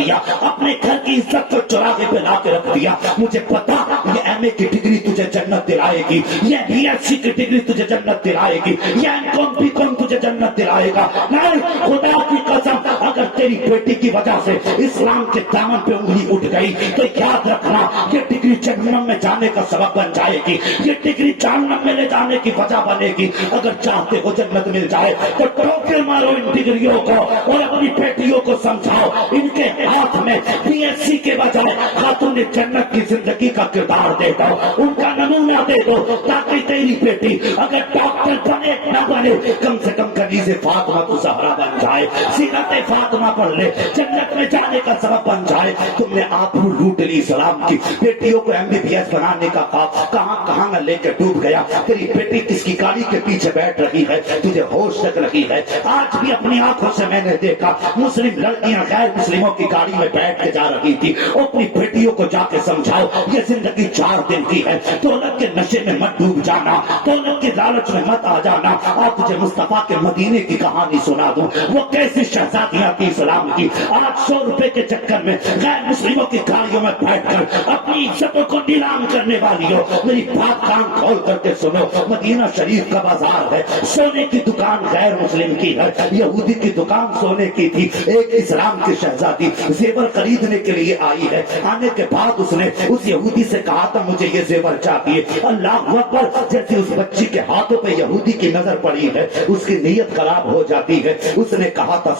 دیا, اپنے گھر کی عزت کو چراغے پہ لا کے رکھ دیا. مجھے پتا یہ ایم اے کی ڈگری تجھے جنت دلائے گی, یہ بی ایس سی کی ڈگری تجھے جنت دلائے گی, یہ ایم کام بی کام تجھے جنت دلائے گا. نہیں, خدا کی قسم, اگر تیری بیٹی کی وجہ سے اسلام کے دامن پہ انگلی اٹھ گئی تو یاد رکھنا یہ ڈگری جہنم میں جانے کا سبب بن جائے گی, یہ ڈگری جہنم میں لے جانے کی وجہ بنے گی. اگر چاہتے ہو جنت مل جائے تو ٹوکے مارو ان ڈگریوں کو اور اپنی بیٹیوں کو سمجھاؤ ان کے ہاتھ میں بی ایس سی کے بجائے خاتون جنت کی زندگی کا کردار دے دو, ان کا نمونہ دے دو, تاکہ تیری بیٹی اگر ڈاکٹر بنے نہ بنے کم سے کم کنیز فاطمہ تو زہرا بن جائے, سیرت فاطمہ پڑھ لے, جنت میں جانے کا سبب بن جائے. تم نے آبرو لوٹ لی اسلام کی, بیٹیوں کو ایم بی بی ایس بنانے کا خواب کہاں کہاں نہ لے کے ڈوب گیا. تیری بیٹی کس کی گاڑی کے پیچھے بیٹھ رہی ہے, تجھے ہوش تک رہی ہے. آج بھی اپنی آنکھوں سے میں نے دیکھا مسلم لڑکیاں غیر مسلموں کی گاڑی میں بیٹھ کے جا رہی تھی. اپنی بیٹیوں کو جا کے سمجھاؤ یہ زندگی 4 دن کی ہے, دولت کے نشے میں مت ڈوب جانا, دولت کے لالچ میں مت آ جانا. آج تجھے مصطفیٰ کے مدینے کی کہانی سنا دوں, وہ کیسی شہزادیاں تھی اسلام کی. آج 100 روپے کے چکر میں غیر مسلموں کی گاڑیوں میں بیٹھ کر اپنی عزتوں کو نیلام کرنے والی ہو. میری بات کان کھول کر کے سنو, مدینہ شریف کا بازار ہے, سونے کی دکان غیر مسلم کی ہے, یہودی کی دکان سونے کی تھی. ایک اسلام کی شہزادی زیور خریدنے کے لیے آئی ہے. آنے کے بعد اس نے اس یہودی سے کہا تھا مجھے یہ زیور چاہیے. اللہ اکبر, جیسے اس بچی کے ہاتھوں پہ یہودی کی نظر پڑی ہے اس کی نیت خراب ہو جاتی ہے. اس نے کہا تھا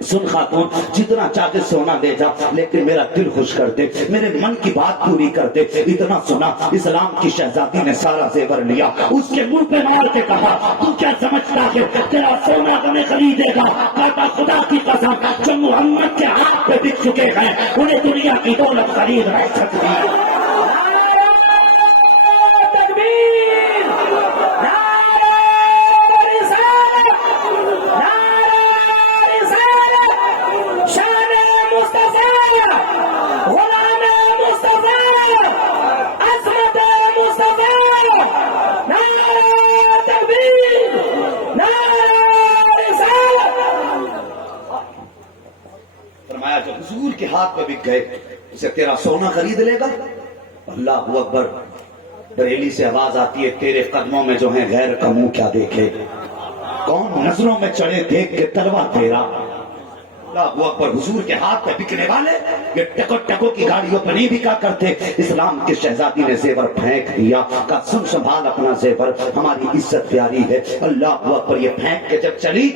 سن خاتون, جتنا چاہے سونا لے جا, لیکن میرا دل خوش کر دے, میرے من کی بات پوری کر دے. اتنا سنا, اسلام کی شہزادی نے سارا زیور لیا, اس کے منہ پہ مار کے کہا تو کیا سمجھتا ہے تیرا سونا تمہیں خریدے گا؟ کہتا خدا کی قسم جو محمد کے ہاتھ پہ بک چکے ہیں انہیں دنیا کی دولت خرید نہیں سکتی. حضور کے ہاتھ پہ بک گئے اسے تیرا سونا خرید لے گا. اللہ اکبر, بریلی سے آواز آتی ہے تیرے قدموں میں جو ہیں غیر کا منہ کیا دیکھے, کون نظروں میں چڑھے دیکھ کے تلوا تیرا. اللہ اکبر, حضور کے ہاتھ پہ بکنے والے یہ ٹکو ٹکو کی گاڑیوں پر نہیں بکا کرتے. اسلام کی شہزادی نے زیور پھینک دیا, کا سن سنبھال اپنا زیور, ہماری عزت پیاری ہے. اللہ اکبر, یہ پھینک کے جب چلی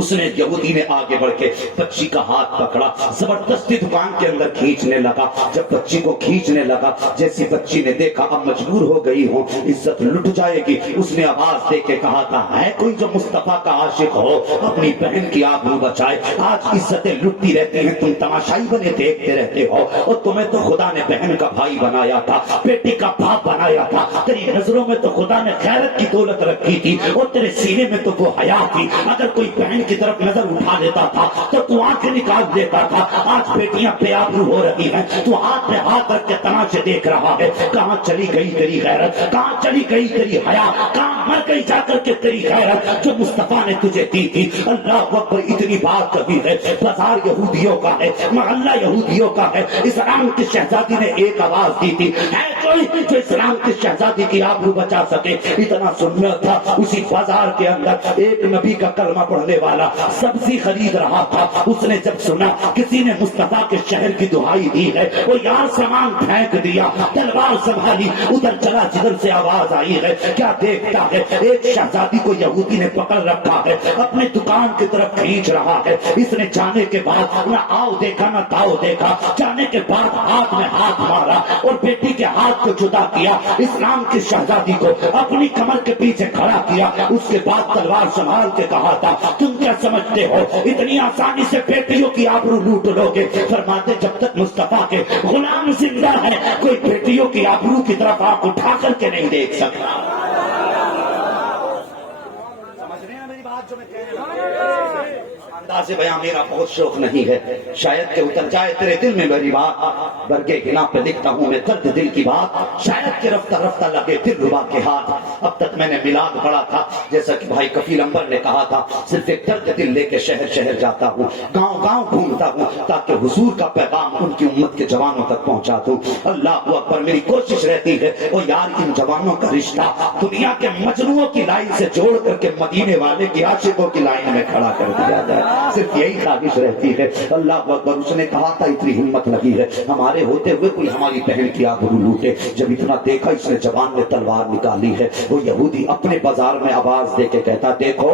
اس نے یہودی نے آگے بڑھ کے بچی کا ہاتھ پکڑا, زبردستی دکان کے اندر کھینچنے لگا. جب بچی کو کھینچنے لگا, جیسی بچی نے دیکھا اب مجبور ہو گئی ہوں, عزت لٹ جائے گی, اس نے آواز دے کے کہا تھا ہے کوئی جو مصطفیٰ کا عاشق ہو اپنی بہن کی آبرو بچائے. آج عزتیں لٹتی رہتی ہیں, تم تماشائی بنے دیکھتے رہتے ہو, اور تمہیں تو خدا نے بہن کا بھائی بنایا تھا, بیٹی کا باپ بنایا تھا. تیری نظروں میں تو خدا نے خیرت کی دولت رکھی تھی, اور تیرے سینے میں تو وہ حیا تھی. اگر کوئی بہن کی طرف نظر اٹھا دیتا تھا تو تو آنکھیں نکال دیتا تھا. آج بیٹیاں بے آبرو ہو رہی ہیں, تو ہاتھ پہ ہاتھ رکھ کے تماشے دیکھ رہا ہے. کہاں چلی گئی تیری غیرت, کہاں چلی گئی تیری حیا, کہاں مر گئی جا کر کے تیری غیرت جو مصطفیٰ نے تجھے دی تھی. اللہ اکبر, اتنی بات کبھی ہے, بازار یہودیوں کا ہے, محلہ یہودیوں کا ہے. اسلام کی شہزادی نے ایک آواز دی تھی, ہے کوئی جو اسلام کی شہزادی کی آبرو بچا سکے. اتنا سننا تھا, اسی بازار کے اندر ایک نبی کا کلمہ پڑھنے والا سبزی خرید رہا تھا. اس نے جب سنا کسی نے مصطفیٰ کے شہر کی دہائی دی ہے, وہ یار سامان پھینک دیا, تلوار سنبھالی, ادھر چلا جدھر سے آواز آئی ہے. کیا دیکھتا ہے, ایک شہزادی کو یہودی نے پکڑ رکھا ہے, اپنے دکان کی طرف کھینچ رہا ہے. اس نے جانے کے بعد نہ آؤ دیکھا نہ تاؤ دیکھا, جانے کے بعد ہاتھ میں ہاتھ مارا اور بیٹی کے ہاتھ کو جدا کیا. اسلام کی شہزادی کو اپنی کمر کے پیچھے کھڑا کیا. اس کے بعد تلوار سنبھال کے کہا تھا تم کیا سمجھتے ہو اتنی آسانی سے بیٹیوں کی آبرو لوٹ لو گے؟ فرماتے جب تک مصطفیٰ کے غلام زندہ ہے کوئی بیٹیوں کی آبرو کی طرف آنکھ اٹھا کر کے نہیں دیکھ سکتا. سمجھ رہے ہیں میری بات جو میں کہہ رہا ہوں؟ انداز بیاں میرا بہت شوق نہیں ہے، شاید کہ اتر جائے تیرے دل میں میری بات، برگے گنا پہ لکھتا ہوں میں درد دل کی بات، شاید کہ رفتہ رفتہ لگے دل ربا کے ہاتھ۔ اب تک میں نے میلاد پڑھا تھا، جیسا کہ بھائی کفیل انبر نے کہا تھا، صرف ایک درد دل لے کے شہر شہر جاتا ہوں، گاؤں گاؤں گھومتا ہوں، تاکہ حضور کا پیغام ان کی امت کے جوانوں تک پہنچا دوں۔ اللہ اکبر، میری کوشش رہتی ہے وہ یار ان جوانوں کا رشتہ دنیا کے مجنوؤں کی لائن سے جوڑ کر کے مدینے والے کی عاشقوں کی لائن میں کھڑا کر دیا جائے، صرف یہی خواہش رہتی ہے۔ اللہ اکبر، اس نے کہا تھا اتنی ہمت لگی ہے ہمارے ہوتے ہوئے کوئی ہماری بہن کی آبرو لوٹے۔ جب اتنا دیکھا اس نے جوان نے تلوار نکالی ہے، وہ یہودی اپنے بازار میں آواز دے کے کہتا دیکھو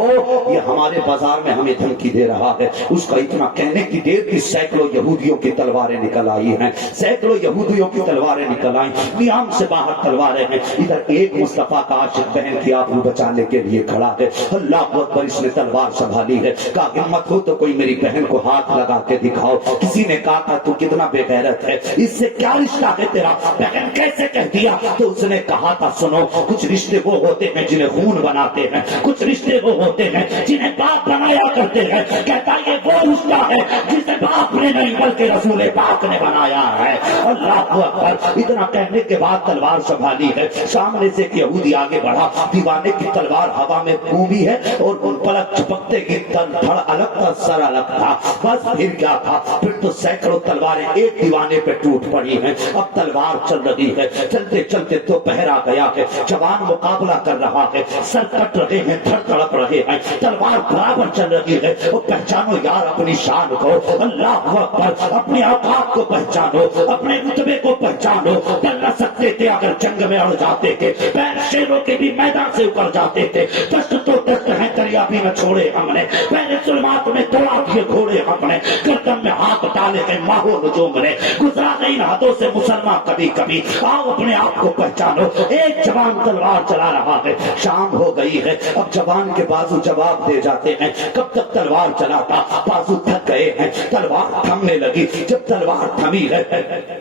یہ ہمارے بازار میں ہمیں دھمکی دے رہا ہے۔ اس کا اتنا کہنے کی دیر کی سینکڑوں یہودیوں کی تلواریں نکل آئی ہیں، سینکڑوں یہودیوں کی تلواریں نکل آئی، نیام سے باہر تلواریں ہیں، ادھر ایک مصطفیٰ کا عاشق بہن کی آبرو بچانے کے لیے کھڑا ہے۔ اللہ اکبر، اس نے تلوار سنبھالی ہے، کہا ہمت ہو تو کوئی میری بہن کو ہاتھ لگا کے دکھاؤ۔ کسی نے کہا تھا تو کتنا بے غیرت ہے، اس سے کیا رشتہ ہے تیرا، بہن کیسے کہہ دیا؟ تو اس نے کہا تھا سنو، کچھ رشتے وہ ہوتے ہیں جنہیں خون بناتے ہیں، کچھ رشتے وہ ہوتے ہیں جنہیں باپ بنایا کرتے ہیں۔ کہتا یہ وہ رشتہ ہے جسے باپ نے نہیں بلکہ رسول پاک نے بنایا ہے۔ اللہ اکبر، اتنا کہنے کے بعد تلوار سنبھالی ہے، سامنے سے ایک یہودی آگے بڑھا، دیوانے کی تلوار ہوا میں گھومی ہے اور ان پلک چھپکتے کی دھڑ الگ تھا، سر الگ تھا، بس پھر کیا تھا، پھر تو سینکڑوں تلواریں ایک دیوانے پہ ٹوٹ پڑی ہیں۔ اب تلوار چل رہی ہے، چلتے چلتے تو پہرا گیا ہے، جوان مقابلہ کر رہا ہے، سر کٹ رہے ہیں، دھڑ تڑپ رہے ہیں، تلوار برابر چل رہی ہے۔ وہ پہچانو یار اپنی شان کو، اللہ اکبر، اپنے اوقات کو پہچانو، اپنے رتبے کو پہچانو۔ ڈر نہ سکتے تھے اگر جنگ میں اڑ جاتے تھے، پیر شیروں کے بھی میدان سے اتر جاتے تھے، دست تو دست ہے دریا بھی نہ چھوڑے ہم نے، پہلے ظلمات میں دوڑا دیے گھوڑے ہم نے، گردن میں ہاتھ ڈالے تھے ماہو نجوم نے، گزرا گئی ہاتھوں سے مسلمان کبھی کبھی۔ آؤ اپنے آپ کو پہچانو۔ ایک جوان تلوار چلا رہا ہے، شام ہو گئی ہے، اب جوان کے بازو جواب دے جاتے ہیں، کب تک تلوار چلاتا، بازو تھک گئے ہیں، تلوار تھمنے لگی۔ جب تلوار تھمی ہے،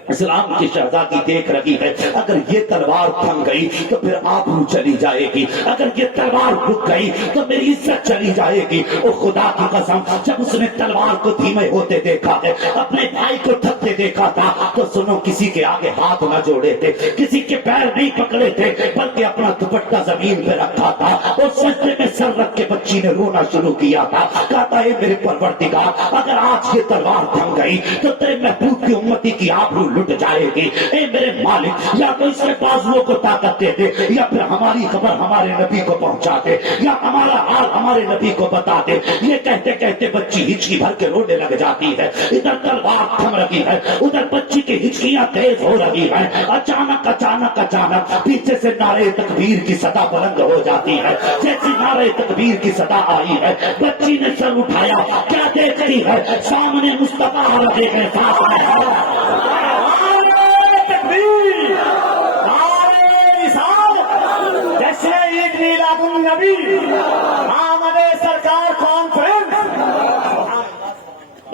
اسلام کی شہزادی دیکھ رہی ہے، اگر یہ تلوار تھم گئی تو پھر آبرو چلی جائے گی، اگر یہ تلوار رک گئی تو میری عزت چلی جائے گی۔ او خدا کی قسم، جب اس نے تلوار کو دھیمے ہوتے دیکھا ہے، اپنے بھائی کو تھکتے دیکھا تھا، تو سنو کسی کے آگے ہاتھ نہ جوڑے تھے، کسی کے پیر نہیں پکڑے تھے، بلکہ اپنا دوپٹہ زمین پہ رکھا تھا اور سجدے میں سر رکھ کے بچی نے رونا شروع کیا تھا۔ کہتا ہے میرے پروردگار، اگر آج یہ تلوار تھم گئی تو تیرے محبوب کی امتی کی آبرو لٹ جائے گی۔ اے میرے مالک، یا تو اس کے بازوؤں کو طاقت دے دے، یا پھر ہماری خبر ہمارے نبی کو پہنچا دے، یا ہمارا حال ہمارے نبی کو بتا دے۔ یہ کہتے کہتے بچی ہچکی بھر کے رونے لگ جاتی ہے، ادھر تلوار تھم رہی ہے، ادھر بچی کی ہچکیاں تیز ہو رہی ہیں۔ اچانک اچانک اچانک پیچھے سے نعرے تکبیر کی صدا بلند ہو جاتی ہے۔ جیسی نعرے تکبیر کی صدا آئی ہے، بچی نے سر اٹھایا، کیا دیکھتی ہے؟ سامنے مصطفیٰ آ رہے ہیں، ساتھ میں جیسے عید میلاد النبی آمد سرکار کانفرنس۔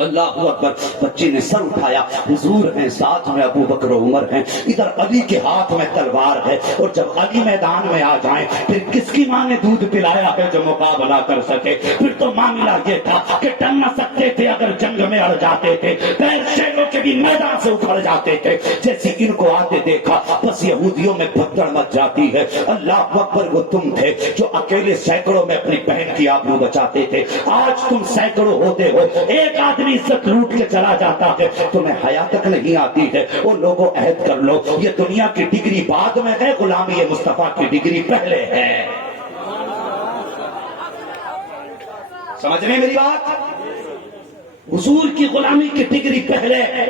اللہ اکبر، بچی نے سر اٹھایا، حضور ہیں، ساتھ میں ابو بکر و عمر ہیں، ادھر علی کے ہاتھ میں تلوار ہے، اور جب علی میدان میں آ جائیں پھر کس کی ماں نے دودھ پلایا ہے جو مقابلہ کر سکے؟ پھر تو معاملہ یہ تھا کہ ڈر نہ سکتے تھے اگر جنگ میں اڑ جاتے تھے، پیر شیروں کے بھی میدان سے اکھڑ جاتے تھے۔ جیسے ان کو آتے دیکھا بس یہودیوں میں بھگدڑ مچ جاتی ہے۔ اللہ اکبر، وہ تم تھے جو اکیلے سینکڑوں میں اپنی بہن کی آبرو بچاتے تھے، آج تم سینکڑوں ہوتے ہو، ایک آدمی عزت لوٹ کے چلا جاتا ہے، تمہیں حیا تک نہیں آتی ہے۔ وہ لوگوں عہد کر لو، یہ دنیا کی ڈگری بعد میں ہے، غلامی مصطفیٰ کی ڈگری پہلے ہے۔ سمجھ میں میری بات؟ حضور کی غلامی کی ڈگری پہلے ہے،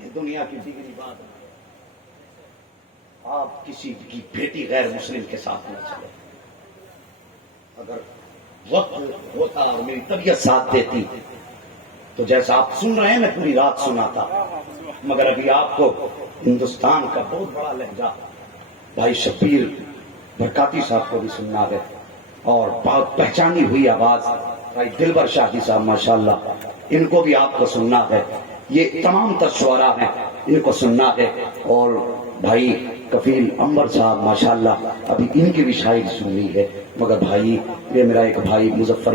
یہ دنیا کی ڈگری بعد میں۔ آپ کسی کی بیٹی غیر مسلم کے ساتھ نہ چلے، اگر وقت ہوتا اور میری طبیعت ساتھ دیتی تو جیسا آپ سن رہے ہیں میں پوری رات سنا تھا، مگر ابھی آپ کو ہندوستان کا بہت بڑا لہجہ بھائی شبیر برکاتی صاحب کو بھی سننا ہے، اور بہت پہچانی ہوئی آواز بھائی دلبر شاہی صاحب ماشاءاللہ، ان کو بھی آپ کو سننا ہے۔ یہ تمام تر شعراء ہیں، ان کو سننا ہے، اور بھائی کفیل انبر صاحب ماشاءاللہ ابھی ان کی بھی شاعری سننی ہے، مگر بھائی یہ میرا ایک بھائی مظفر